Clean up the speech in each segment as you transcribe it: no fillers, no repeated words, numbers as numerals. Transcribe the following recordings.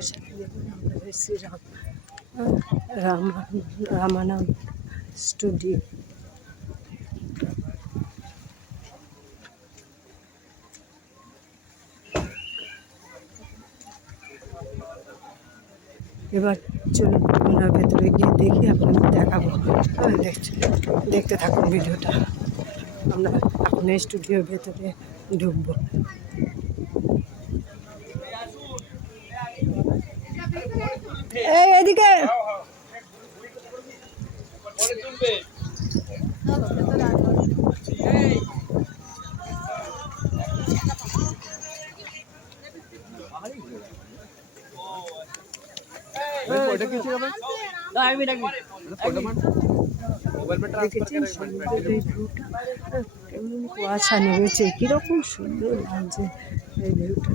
আপনাদের সাথে দেখুন আমরা এসেছি রামানন্দ স্টুডিও। এবার চলুন আমরা ভেতরে গিয়ে দেখি, আপনাদের দেখাবো। দেখতে থাকুন ভিডিওটা। আমরা এখন এই স্টুডিওর ভেতরে ঢুকবো। এদিকে কেমন কুয়াশা নেমেছে, কিরকম সুন্দর লাগছে এই ভিউটা।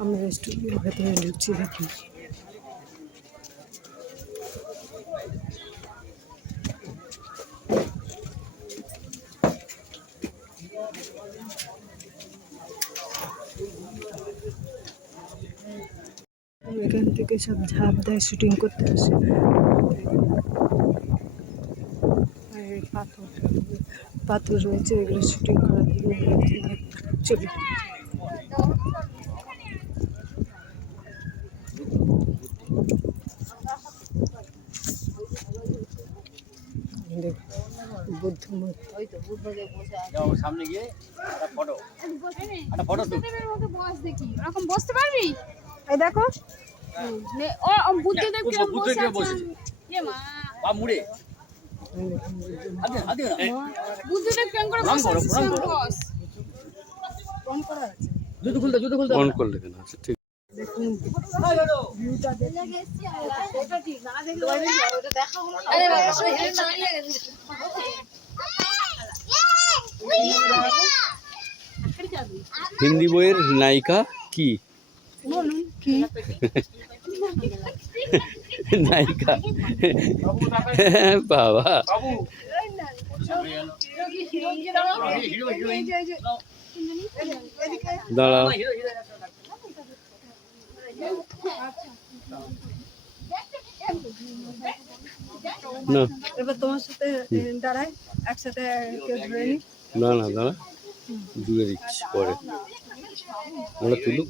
আমরা স্টুডিওর ভেতরে ঢুকছি, দেখুন। এখান থেকে সব ঝাঁপ দেয়, শুটিং করতে আসে। পাথর রয়েছে, এগুলো শুটিং করার জন্য চলি। বুদ্ধ সামনে গিয়ে বসতে পারবি, দেখো বুদ্ধদেব বসে হিন্দি বইয়ের নায়িকা কি? বলুন কি নায়িকা? বাবা দাঁড়াও, না এবার তোমার সাথে দাঁড়ায় একসাথে কেউ ধরে নি। না না দাঁড়া, দূরে দিচ্ছি পরে, ওরা তুলুক।